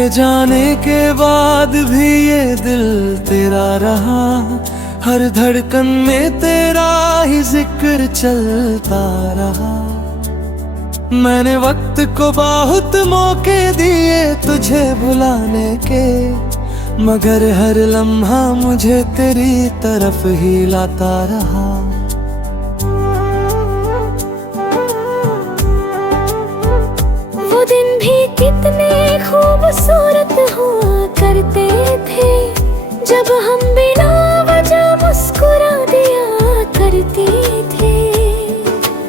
तेरे जाने के बाद भी ये दिल तेरा रहा, हर धड़कन में तेरा ही जिक्र चलता रहा। मैंने वक्त को बहुत मौके दिए तुझे भुलाने के, मगर हर लम्हा मुझे तेरी तरफ ही लाता रहा। वो दिन भी कितने खूबसूरत हुआ करते थे, जब हम बिना वजह मुस्कुरा दिया करते थे।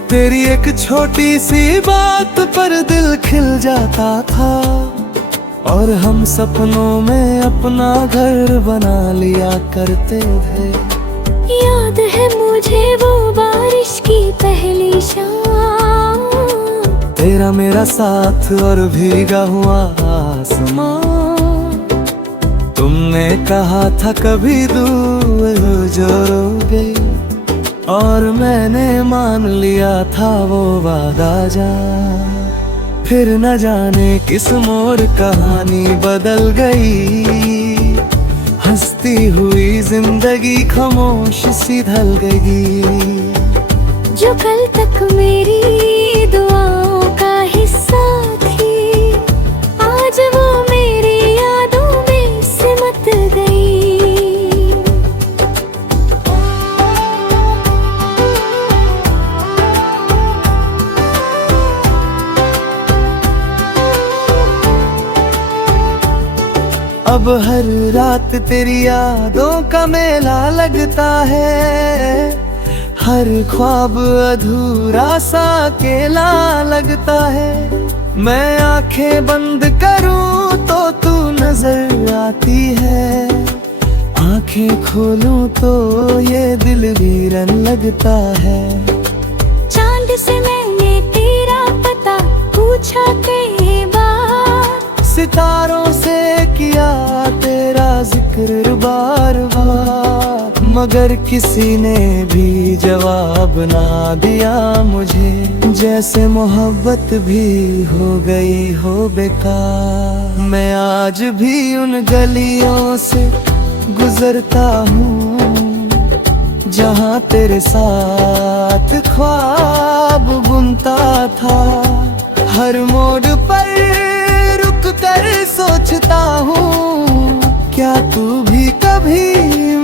तेरी एक छोटी सी बात पर दिल खिल जाता था, और हम सपनों में अपना घर बना लिया करते थे। याद है मुझे वो बारिश की पहली शाम, तेरा मेरा साथ और भीगा हुआ आसमां। तुमने कहा था कभी दूर जो रोगे, और मैंने मान लिया था वो वादा जा। फिर न जाने किस मोड़ कहानी बदल गई, हंसती हुई जिंदगी खामोश सी ढल गई। जो कल तक मेरी दुआओं का हिस्सा थी, आज वो मेरी यादों में सिमट गई। अब हर रात तेरी यादों का मेला लगता है, हर ख्वाब अधूरा सा अकेला लगता है। मैं आंखें बंद करूं तो तू नजर आती है, आंखें खोलूं तो ये दिल वीरन लगता है। चांद से मैंने तेरा पता पूछा कई बार, सितारों से किया तेरा जिक्र बार बार, मगर किसी ने भी जवाब ना दिया मुझे। जैसे मोहब्बत भी हो गई हो बेकार। मैं आज भी उन गलियों से गुजरता हूँ, जहाँ तेरे साथ ख्वाब बुनता था। हर मोड़ पर रुक कर सोचता हूँ, क्या तू भी कभी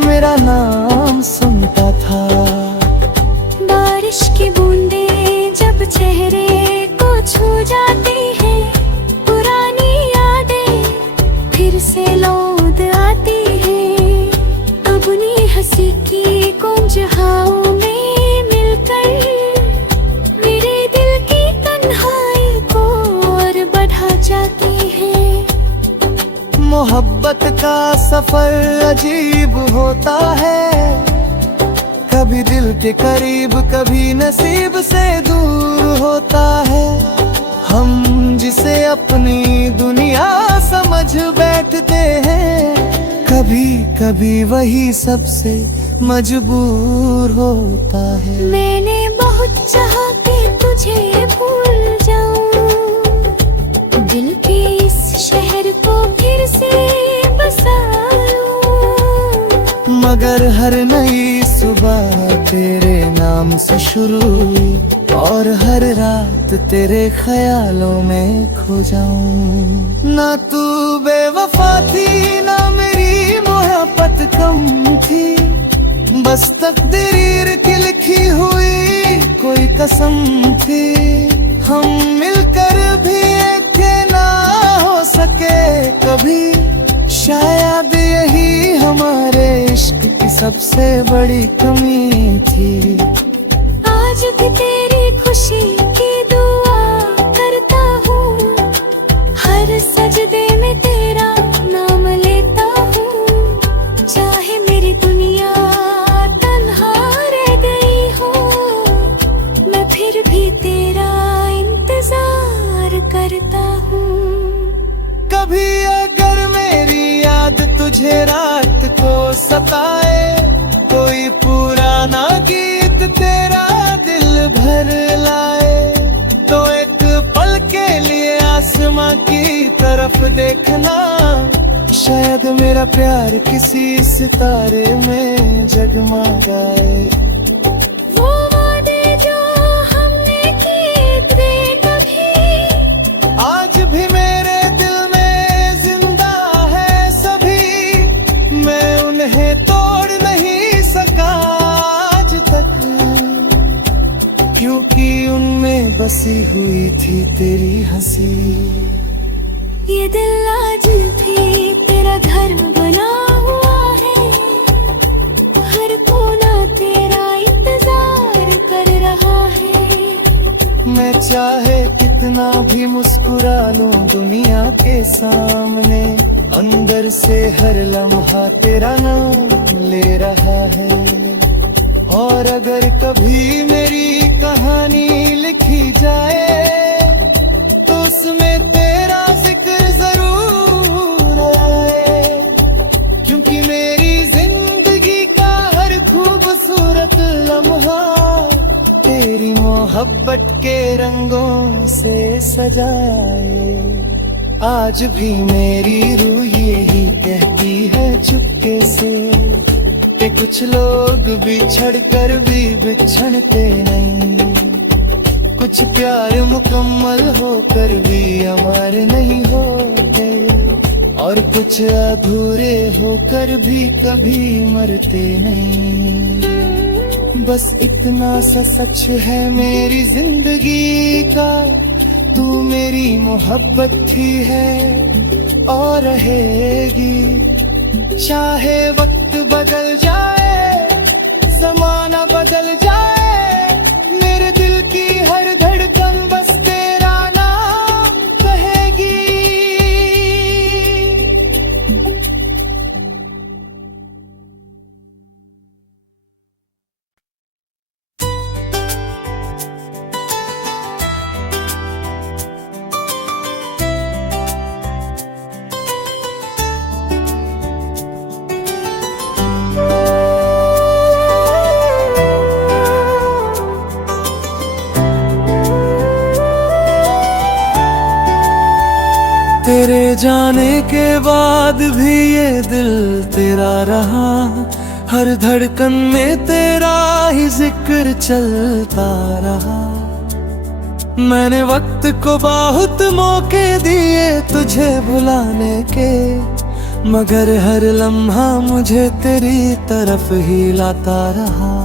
मेरा नाम सुनता था। बारिश की बूंदें जब चेहरे को छू जाती हैं, पुरानी यादें फिर से लौट आती हैं। अपनी हंसी की कुंजहाओं में मिलकर मेरे दिल की तन्हाई को और बढ़ा जाती है। मोहब्बत का सफर अजीब होता है, कभी दिल के करीब कभी नसीब से दूर होता है। हम जिसे अपनी दुनिया समझ बैठते हैं, कभी कभी वही सबसे मजबूर होता है। मैंने बहुत चाहा कि तुझे भूल जाऊं, दिल के इस शहर को फिर से बसा लूं। मगर हर नई सुबह तेरे नाम से शुरू हुई, और हर रात तेरे ख्यालों में खो जाऊं। ना तू बेवफा थी ना मेरी मोहब्बत कम थी, बस तकदीर की लिखी हुई कोई कसम थी। हम मिलकर भी एक ना हो सके कभी, शायद यही हमारे इश्क की सबसे बड़ी कमी थी। आज भी तेरी खुशी की दुआ करता हूँ, हर सजदे में तेरा नाम लेता हूँ। चाहे मेरी दुनिया तन्हा रह गई हो, मैं फिर भी तेरा इंतजार करता हूँ। कभी अगर मेरी याद तुझे रात को सताए, कोई पुराना गीत तेरा दिल भर लाए, तो एक पल के लिए आसमां की तरफ तरफ देखना, शायद मेरा प्यार किसी सितारे में जगमगाए। वो वादे जो हमने किए थे कभी, आज भी मेरे दिल में जिंदा है सभी, मैं उन्हें तोड़ नहीं सका आज तक, क्योंकि उनमें बसी हुई थी तेरी हंसी। ये दिल आज भी तेरा घर बना हुआ है, हर कोना तेरा इंतजार कर रहा है। मैं चाहे कितना भी मुस्कुरा लूं दुनिया के सामने, अंदर से हर लम्हा तेरा नाम ले रहा है। और अगर कभी मेरी कहानी लिखी जाए तो उसमें तेरा जिक्र जरूर आए, क्योंकि मेरी जिंदगी का हर खूबसूरत लम्हा तेरी मोहब्बत के रंगों से सजाए। आज भी मेरी रूह यही कहती है चुपके से कि कुछ लोग बिछड़ कर भी बिछड़ते नहीं, कुछ प्यार मुकम्मल होकर भी अमर नहीं होते, और कुछ अधूरे होकर भी कभी मरते नहीं। बस इतना सा सच है मेरी जिंदगी का, तू मेरी मोहब्बत थी है और रहेगी। चाहे वक्त बदल जाए, जमाना बदल जाए, मेरे दिल की हर धड़कन बस तेरा नाम कहेगी। तेरे जाने के बाद भी ये दिल तेरा रहा, हर धड़कन में तेरा ही जिक्र चलता रहा। मैंने वक्त को बहुत मौके दिए तुझे भुलाने के, मगर हर लम्हा मुझे तेरी तरफ ही लाता रहा।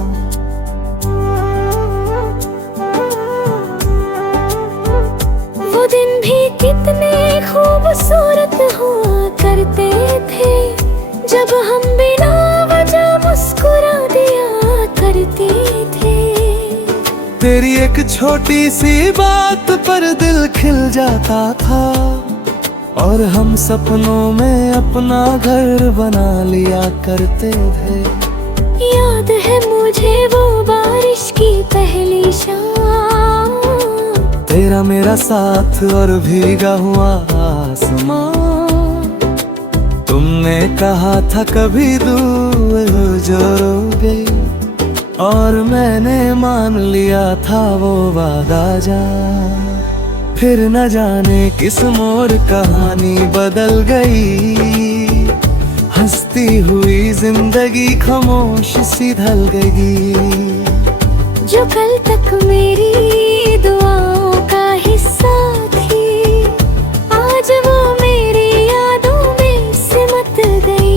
वो दिन भी कितने खूबसूरत हुआ करते थे, जब हम बिना वजह मुस्कुरा दिया करते थे। तेरी एक छोटी सी बात पर दिल खिल जाता था, और हम सपनों में अपना घर बना लिया करते थे। याद है मुझे वो बारिश की पहली शाम, तेरा मेरा साथ और भीगा हुआ आसमां। तुमने कहा था कभी दूर जो रोगे, और मैंने मान लिया था वो वादा जान। फिर न जाने किस मोड़ कहानी बदल गई, हंसती हुई जिंदगी खामोश सी ढल गई। जो कल तक मेरी दुआओं का हिस्सा थी, आज वो मेरी यादों में सिमट गई।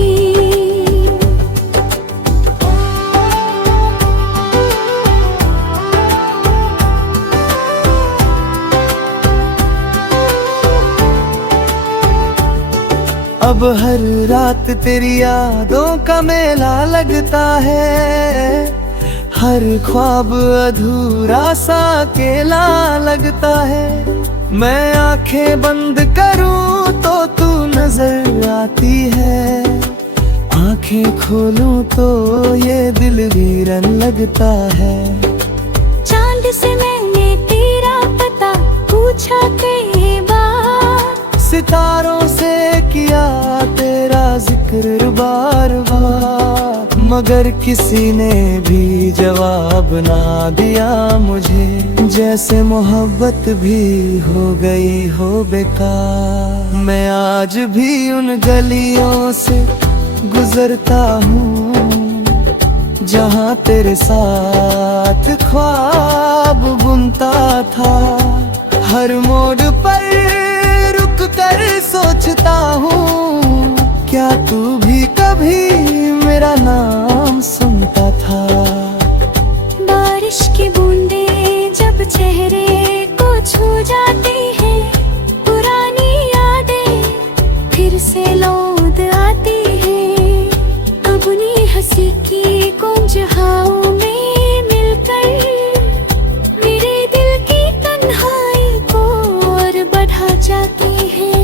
अब हर रात तेरी यादों का मेला लगता है, हर ख्वाब अधूरा सा अकेला लगता है। मैं आंखें बंद करूं तो तू नजर आती है, आंखें खोलूं तो ये दिल वीरन लगता है। चांद से मैंने तेरा पता पूछा कई बार, सितारों से किया तेरा जिक्र बार बार, मगर किसी ने भी जवाब ना दिया मुझे। जैसे मोहब्बत भी हो गई हो बेकार। मैं आज भी उन गलियों से गुजरता हूँ जहाँ तेरे साथ ख्वाब बुनता था। हर मोड़ पर रुक कर सोचता हूँ, क्या तू भी कभी मेरा नाम सुनता था। बारिश की बूंदें जब चेहरे को छू जाती हैं, पुरानी यादें फिर से लौट आती हैं। अपनी हंसी की गुंजहाओं में मिलकर मेरे दिल की तन्हाई को और बढ़ा जाती है।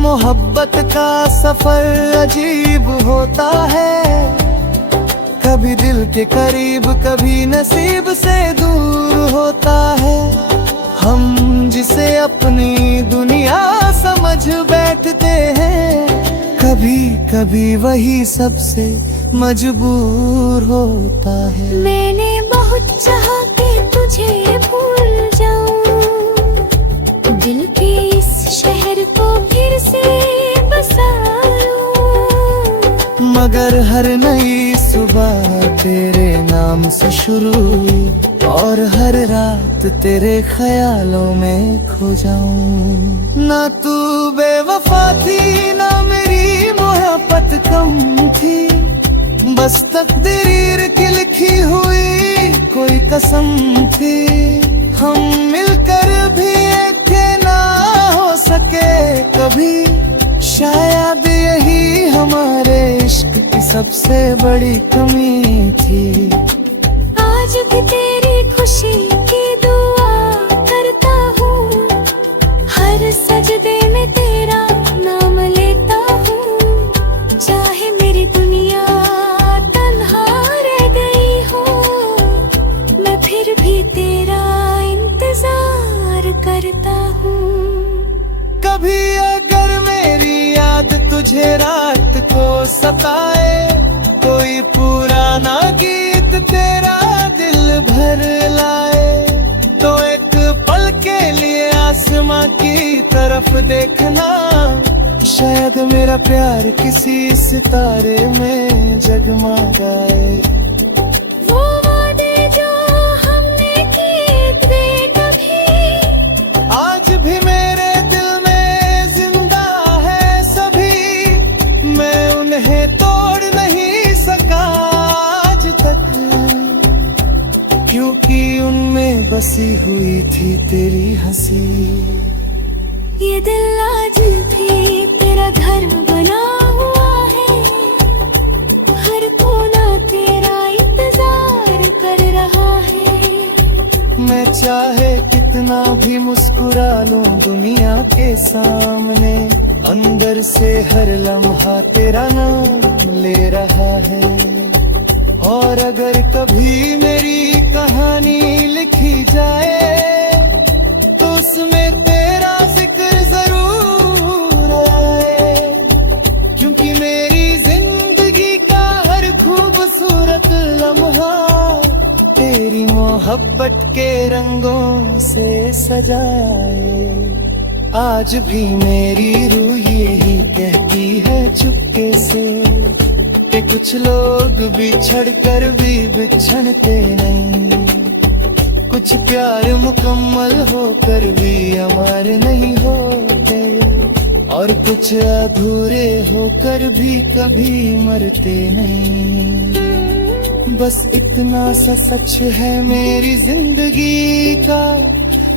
मोहब्बत का सफर अजीब होता है, कभी दिल के करीब कभी नसीब से दूर होता है। हम जिसे अपनी दुनिया समझ बैठते हैं, कभी कभी वही सबसे मजबूर होता है। मैंने बहुत चाहा कि तुझे भूल जाऊं, दिल के इस शहर को फिर से बसा लूं। मगर हर नई सुबह तेरे नाम से शुरू हुई, और हर रात तेरे ख्यालों में खो जाऊं। ना तू बेवफा थी ना मेरी मोहब्बत कम थी, बस तकदीर की लिखी हुई कोई कसम थी। हम मिलकर भी एक ना हो सके कभी, शायद यही हमारे इश्क की सबसे बड़ी कमी थी। आज भी तेरी खुशी की दुआ करता हूँ, हर सजदे में तेरा नाम लेता हूँ। चाहे मेरी दुनिया तन्हा रह गई हो, मैं फिर भी तेरा इंतजार करता हूँ। कभी अगर मेरी याद तुझे रात को सताए, कोई पुराना गीत तेरा दिल भर लाए, तो एक पल के लिए आसमां की तरफ देखना। शायद मेरा प्यार किसी सितारे में जगमगाए। वो वादे जो हमने किए थे कभी, आज भी मेरे दिल में जिंदा है सभी, मैं उन्हें तोड़ नहीं सका आज तक, क्योंकि उनमें बसी हुई थी तेरी हंसी। ये दिल आज भी तेरा घर बना हुआ है, हर कोना तेरा इंतजार कर रहा है। मैं चाहे कितना भी मुस्कुरा लूं दुनिया के सामने, अंदर से हर लम्हा तेरा नाम ले रहा है। और अगर कभी मेरी कहानी लिखी जाए, तो उसमें तेरा जिक्र जरूर आए, क्योंकि मेरी जिंदगी का हर खूबसूरत लम्हा तेरी मोहब्बत के रंगों से सजाए। आज भी मेरी रूह यही कहती है चुपके से, कि कुछ लोग बिछड़ कर भी बिछड़ते नहीं, कुछ प्यार मुकम्मल होकर भी अमर नहीं होते, और कुछ अधूरे होकर भी कभी मरते नहीं। बस इतना सा सच है मेरी जिंदगी का,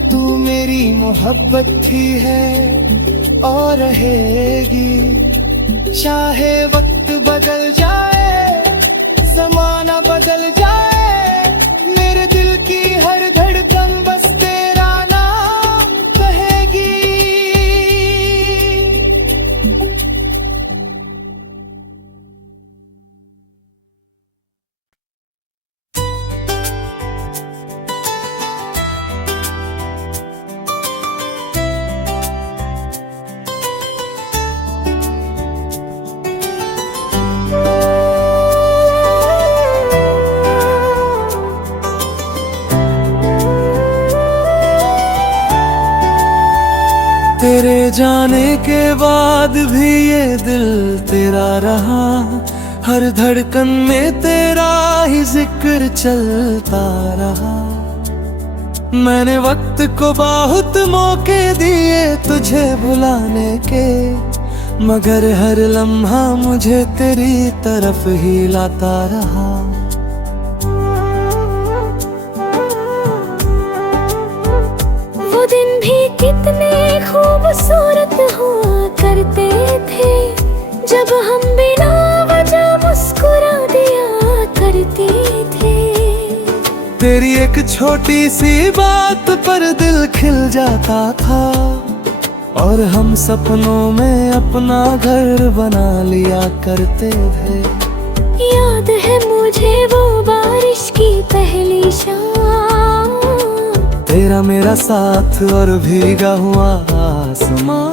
तू मेरी मोहब्बत थी है और रहेगी। चाहे वक्त बदल जाए, जमाना बदल जाए, मेरे दिल की हर धड़कन बस तेरा नाम कहेगी। तेरे जाने के बाद भी ये दिल तेरा रहा, हर धड़कन में तेरा ही जिक्र चलता रहा। मैंने वक्त को बहुत मौके दिए तुझे भुलाने के, मगर हर लम्हा मुझे तेरी तरफ ही लाता रहा। वो दिन भी कितने खूबसूरत हुआ करते थे, जब हम बिना वजह मुस्कुरा दिया करते थे। तेरी एक छोटी सी बात पर दिल खिल जाता था, और हम सपनों में अपना घर बना लिया करते थे। याद है मुझे वो बारिश की पहली शाम, तेरा मेरा साथ और भीगा हुआ आसमां।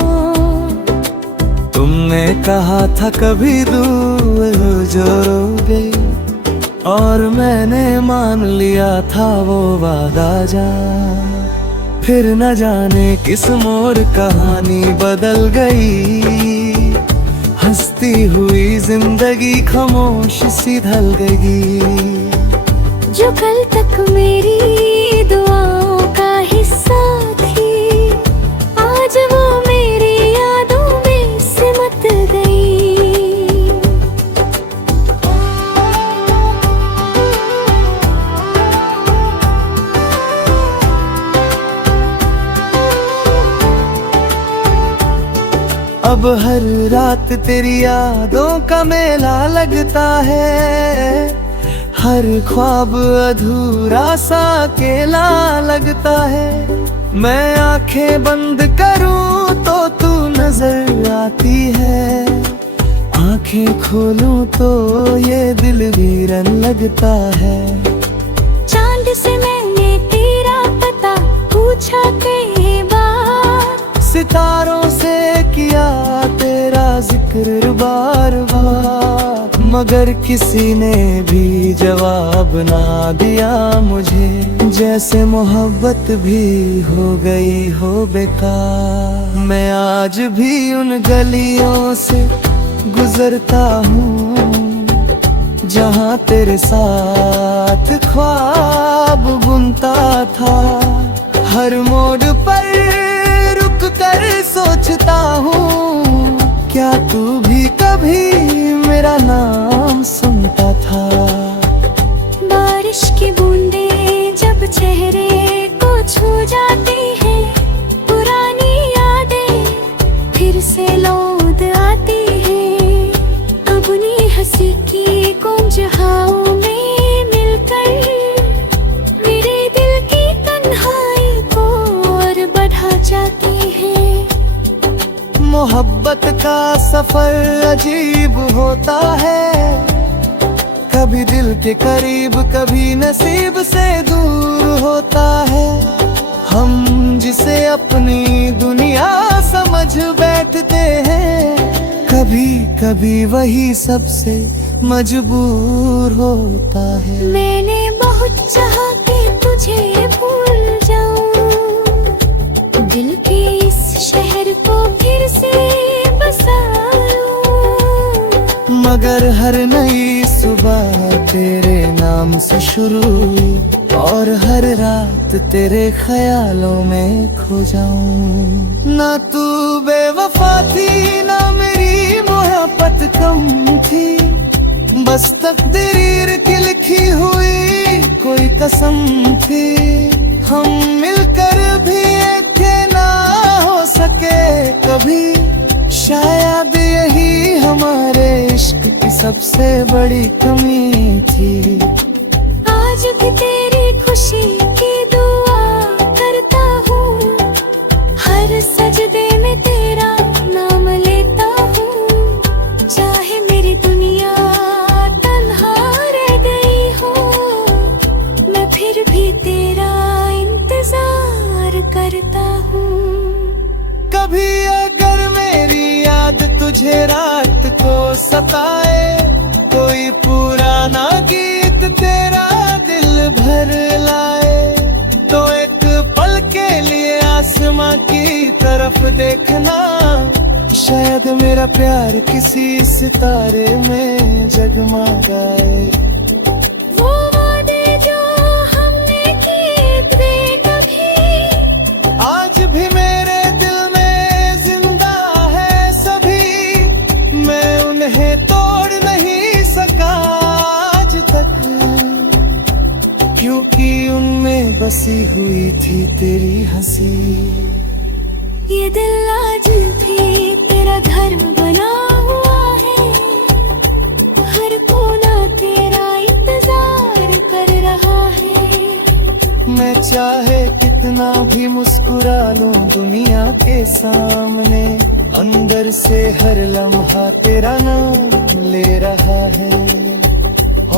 तुमने कहा था कभी दूर हो जाओगे, और मैंने मान लिया था वो वादा जा। फिर न जाने किस मोड़ कहानी बदल गई, हंसती हुई जिंदगी खामोश सी ढल गई। जो कल तक मेरी दुआओं का हिस्सा थी, आज वो मेरी यादों में सिमट गई। अब हर रात तेरी यादों का मेला लगता है, हर ख्वाब अधूरा सा अकेला लगता है। मैं आंखें बंद करूं तो तू नजर आती है, आंखें खोलूं तो ये दिल वीरन लगता है। चांद से मैंने तेरा पता पूछा कई बार, सितारों से किया तेरा जिक्र बार बार, मगर किसी ने भी जवाब ना दिया मुझे। जैसे मोहब्बत भी हो गई हो बेकार। मैं आज भी उन गलियों से गुजरता हूँ, जहाँ तेरे साथ ख्वाब बुनता था। हर मोड़ पर रुक कर सोचता हूँ, क्या तू भी कभी मेरा नाम सुनता था। बारिश की बूंदें जब चेहरे को छू जाती हैं, पुरानी यादें फिर से लौट आती हैं। अपनी हंसी की कुंजहाओं में मिलकर मेरे दिल की तन्हाई को और बढ़ा जाती है। मोहब्बत का सफर अजीब होता है, कभी दिल के करीब कभी नसीब से दूर होता है। हम जिसे अपनी दुनिया समझ बैठते हैं, कभी कभी वही सबसे मजबूर होता है। मैंने बहुत चाहा कि तुझे भूल जाऊं, दिल के इस शहर को फिर से बसा लूं। मगर हर नई सुबह तेरे नाम से शुरू हुई, और हर रात तेरे ख्यालों में खो जाऊं। ना तू बेवफा थी ना मेरी मोहब्बत कम थी, बस तकदीर की लिखी हुई कोई कसम थी। हम मिलकर भी एक ना हो सके कभी, शायद यही हमारे इश्क की सबसे बड़ी कमी थी। आज भी तेरी खुशी की दुआ करता हूँ, हर सजदे में तेरा नाम लेता हूँ। चाहे मेरी दुनिया तन्हा रह गई हो, मैं फिर भी तेरा इंतजार करता हूँ। कभी अगर मेरी याद तुझे रात को सताए, कोई पुराना गीत तेरा दिल भर लाए, तो एक पल के लिए आसमां की तरफ देख मेरा प्यार किसी सितारे में जगमगाए। वो वादे जो हमने किए थे कभी आज भी मेरे दिल में जिंदा है सभी, मैं उन्हें तोड़ नहीं सका आज तक, क्योंकि उनमें बसी हुई थी तेरी हंसी। ये दिल आज भी तेरा घर बना हुआ है, हर कोना तेरा इंतजार कर रहा है। मैं चाहे कितना भी मुस्कुरा लूं दुनिया के सामने, अंदर से हर लम्हा तेरा नाम ले रहा है।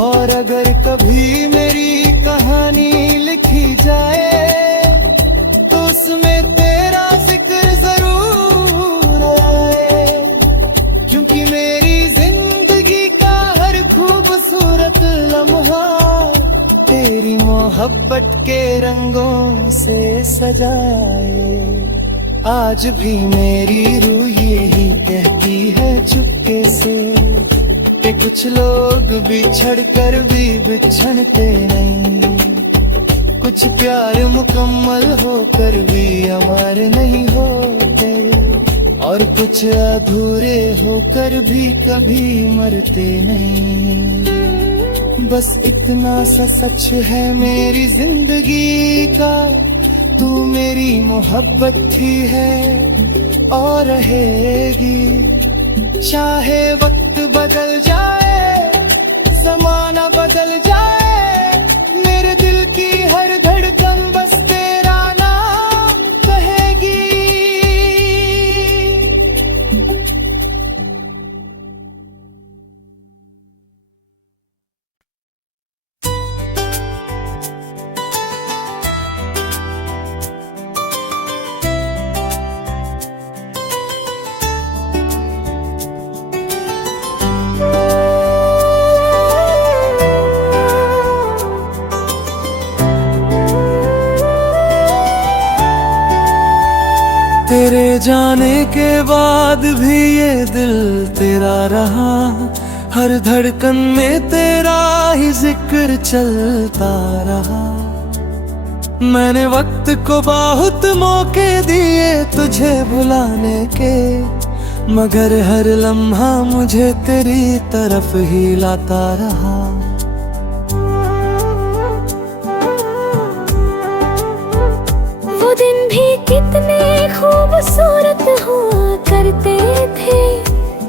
और अगर कभी मेरी कहानी लिखी जाए तो उसमें तेरा जिक्र जरूर आए, क्योंकि मेरी जिंदगी का हर खूबसूरत लम्हा तेरी मोहब्बत के रंगों से सजाए। आज भी मेरी रूह यही कहती है चुपके से कि कुछ लोग बिछड़ कर भी बिछड़ते नहीं, कुछ प्यार मुकम्मल होकर भी अमर नहीं होते, और कुछ अधूरे होकर भी कभी मरते नहीं। बस इतना सा सच है मेरी जिंदगी का, तू मेरी मोहब्बत ही है और रहेगी। चाहे वक्त बदल जाए, जमाना बदल जाए, मेरे दिल की हर धड़कन बस तेरा नाम कहेगी। तेरे जाने के बाद भी ये दिल तेरा रहा, हर धड़कन में तेरा ही जिक्र चलता रहा। मैंने वक्त को बहुत मौके दिए तुझे भुलाने के, मगर हर लम्हा मुझे तेरी तरफ ही लाता रहा। वो दिन भी कितने खूबसूरत हुआ करते थे,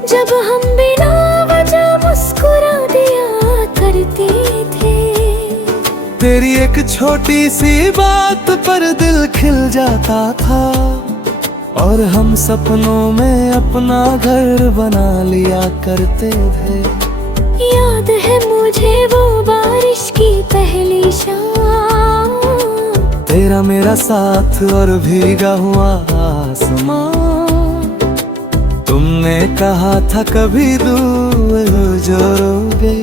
जब हम बिना वजह मुस्कुरा दिया करते थे। तेरी एक छोटी सी बात पर दिल खिल जाता था, और हम सपनों में अपना घर बना लिया करते थे। याद है मुझे वो बारिश की पहली शाम, तेरा मेरा साथ और भीगा हुआ आसमां। तुमने कहा था कभी दूर जो रोगे,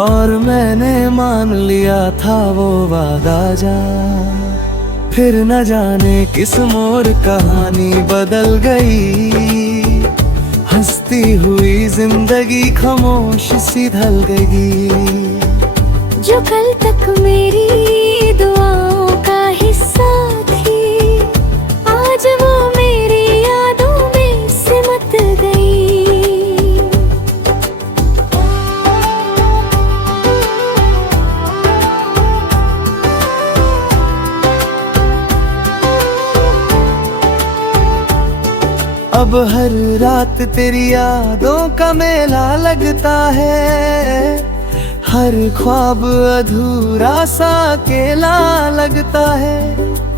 और मैंने मान लिया था वो वादा जा। फिर न जाने किस मोड़ कहानी बदल गई, हंसती हुई जिंदगी खामोश सी ढल गई। जो कल तक मेरी दुआओं का हिस्सा थी, आज वो मेरी यादों में सिमट गई। अब हर रात तेरी यादों का मेला लगता है, हर ख्वाब अधूरा सा अकेला लगता है।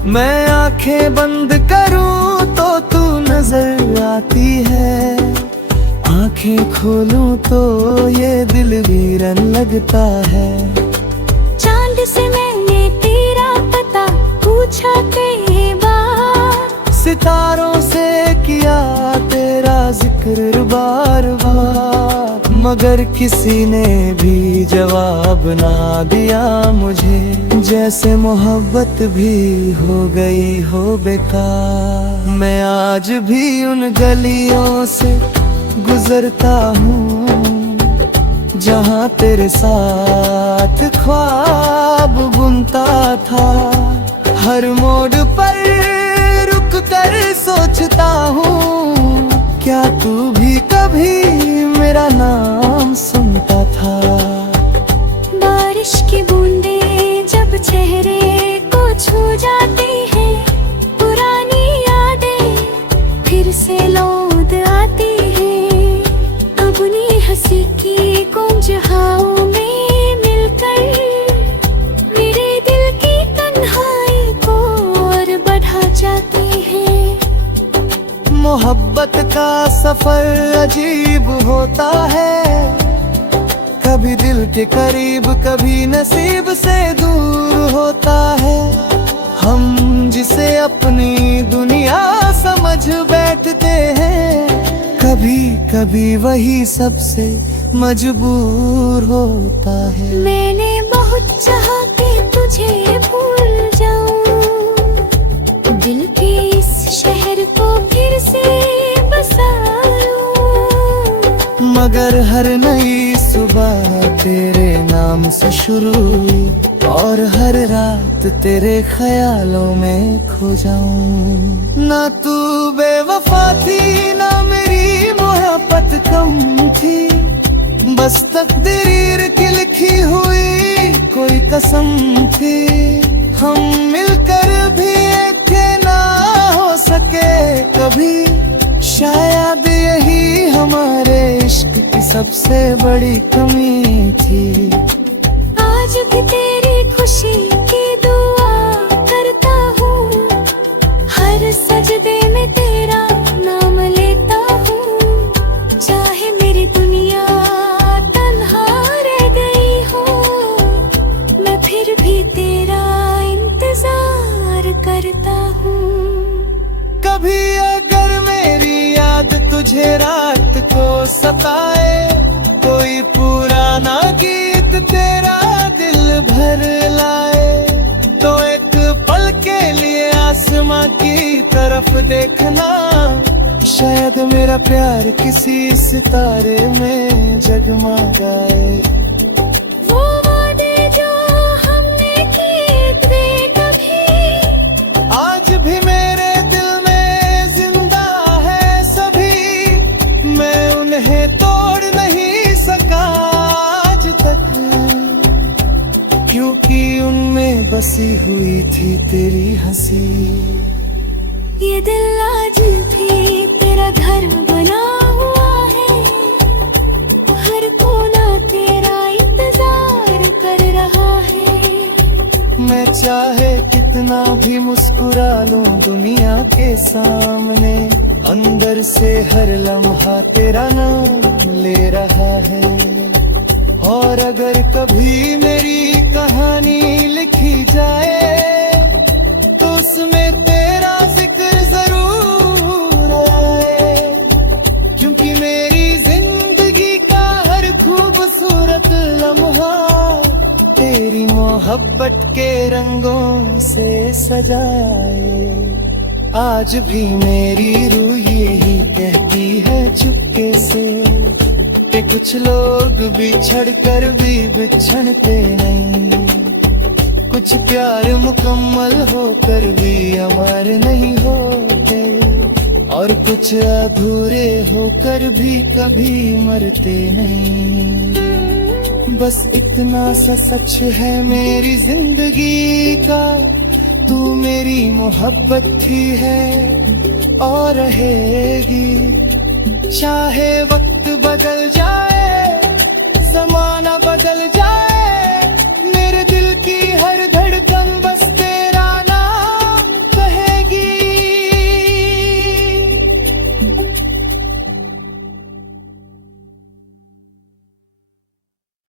मैं आंखें बंद करूं तो तू नजर आती है, आंखें खोलूं तो ये दिल वीरन लगता है। चांद से मैंने तेरा पता पूछा कई बार, सितारों से किया तेरा जिक्र बार बार, मगर किसी ने भी जवाब ना दिया मुझे। जैसे मोहब्बत भी हो गई हो बेकार। मैं आज भी उन गलियों से गुजरता हूँ जहाँ तेरे साथ ख्वाब बुनता था। हर मोड़ पर रुक कर सोचता हूँ, क्या तू भी कभी मेरा नाम सुनता था। बारिश की बूंदें जब चेहरे को छू जाती हैं, पुरानी यादें फिर से लौट आती हैं। अपनी हंसी की कुंजहाओं में मिलकर मेरे दिल की तन्हाई को और बढ़ा जाती है। मोहब्बत का सफर अजीब होता है, कभी दिल के करीब कभी नसीब से दूर होता है। हम जिसे अपनी दुनिया समझ बैठते हैं, कभी कभी वही सबसे मजबूर होता है। मैंने बहुत चाहा कि तुझे भूल जाऊं, दिल के इस शहर को फिर से बसा लूं। मगर हर नई सुबह तेरे नाम से शुरू हुई, और हर रात तेरे ख्यालों में खो जाऊं। ना तू बेवफा थी ना मेरी मोहब्बत कम थी, बस तकदीर की लिखी हुई कोई कसम थी। हम मिलकर भी एक ना हो सके कभी, शायद यही हमारे इश्क की सबसे बड़ी कमी थी। आज भी तेरी खुशी की दुआ करता हूँ, हर सजदे में तेरा नाम लेता हूँ। चाहे मेरी दुनिया तन्हा रह गई हो, मैं फिर भी तेरा इंतजार करता हूँ। कभी अगर मेरी याद तुझे रात को सताए, कोई पुराना गीत तेरा दिल भर लाए, तो एक पल के लिए आसमां की तरफ देखना। शायद मेरा प्यार किसी सितारे में जगमगाए। वो वादे जो हमने किए थे कभी, आज भी मेरे दिल में जिंदा है सभी, मैं उन्हें तोड़ नहीं सका आज तक, क्योंकि उनमें बसी हुई थी तेरी हंसी। ये दिल आज भी तेरा घर बना हुआ है, हर कोना तेरा इंतजार कर रहा है। मैं चाहे कितना भी मुस्कुरा लूं दुनिया के सामने, अंदर से हर लम्हा तेरा नाम ले रहा है। और अगर कभी मेरी कहानी लिखी जाए, तो उसमें तेरा जिक्र जरूर आए, क्योंकि मेरी जिंदगी का हर खूबसूरत लम्हा तेरी मोहब्बत के रंगों से सजाए। आज भी मेरी रूह यही कहती है चुपके से, कि कुछ लोग बिछड़ कर भी बिछड़ते नहीं, कुछ प्यार मुकम्मल होकर भी अमर नहीं होते, और कुछ अधूरे होकर भी कभी मरते नहीं। बस इतना सा सच है मेरी जिंदगी का, तू मेरी मोहब्बत थी है और रहेगी। चाहे वक्त बदल जाए, जमाना बदल जाए, मेरे दिल की हर